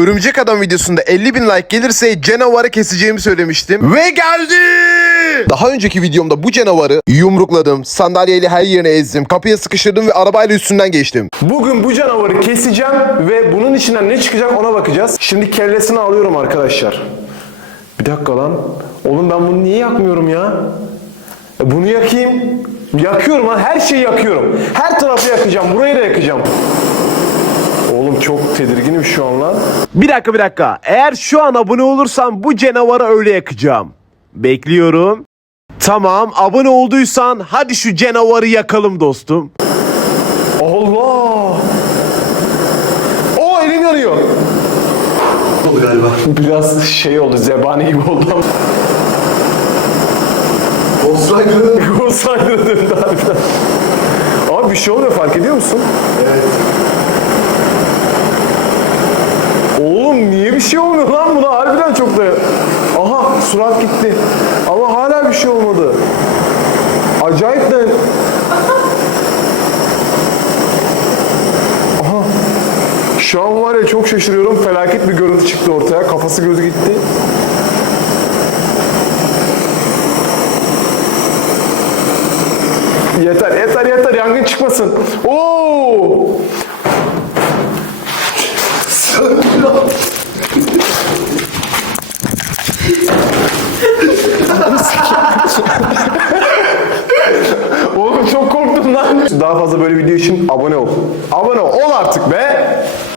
Örümcek Adam videosunda 50 bin like gelirse canavarı keseceğimi söylemiştim. Ve geldi! Daha önceki videomda bu canavarı yumrukladım, sandalyeyle her yerine ezdim, kapıya sıkıştırdım ve arabayla üstünden geçtim. Bugün bu canavarı keseceğim ve bunun içinden ne çıkacak ona bakacağız. Şimdi kellesini alıyorum arkadaşlar. Bir dakika lan. Oğlum ben bunu niye yakmıyorum ya? E bunu yakayım. Yakıyorum lan. Her şeyi yakıyorum. Her tarafı yakacağım. Burayı da yakacağım. Oğlum çok tedirginim şu an lan. Bir dakika bir dakika. Eğer şu an abone olursam bu canavarı öyle yakacağım. Bekliyorum. Tamam abone olduysan hadi şu canavarı yakalım dostum. Allah! O elim yanıyor. oldu galiba. Biraz şey oldu, zebani gibi oldu ama. Ghost Rider'a döndü harbiden. Abi bir şey oluyor fark ediyor musun? Evet. Oğlum niye bir şey olmuyor lan buna? Harbiden çok da... Aha surat gitti. Ama hala bir şey olmadı. Acayip de... Aha. Şu an var ya çok şaşırıyorum. Felaket bir görüntü çıktı ortaya. Kafası gözü gitti. Yeter yeter yeter yangın çıkmasın. Oo! Oğlum çok korktum lan. Daha fazla böyle video için abone ol. Abone ol. Ol artık be.